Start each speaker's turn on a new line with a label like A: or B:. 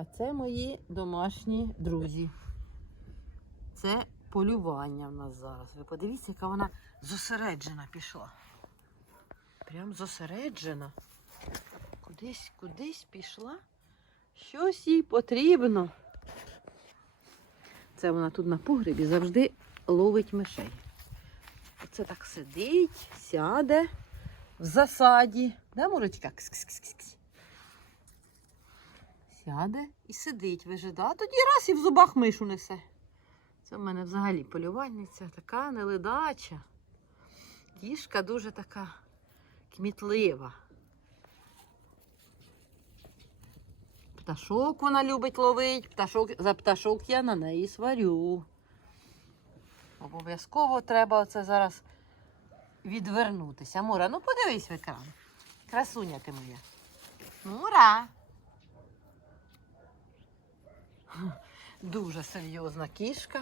A: А це мої домашні друзі. Це полювання в нас зараз. Ви подивіться, яка вона зосереджена пішла. Прям зосереджена. Кудись, кудись пішла. Щось їй потрібно. Це вона тут на погребі завжди ловить мишей. Оце так сидить, сяде в засаді. Да, Мурочка? Кс-кс-кс-кс. Сяде і сидить, вижидає. Тоді раз і в зубах мишу несе. Це в мене взагалі полювальниця, така неледача. Кішка дуже така кмітлива. Пташок вона любить ловить, пташок, за пташок я на неї сварю. Обов'язково треба оце зараз відвернутися. Мура, ну подивись в екран. Красуня ти моя. Мура. Дуже серйозна кішка.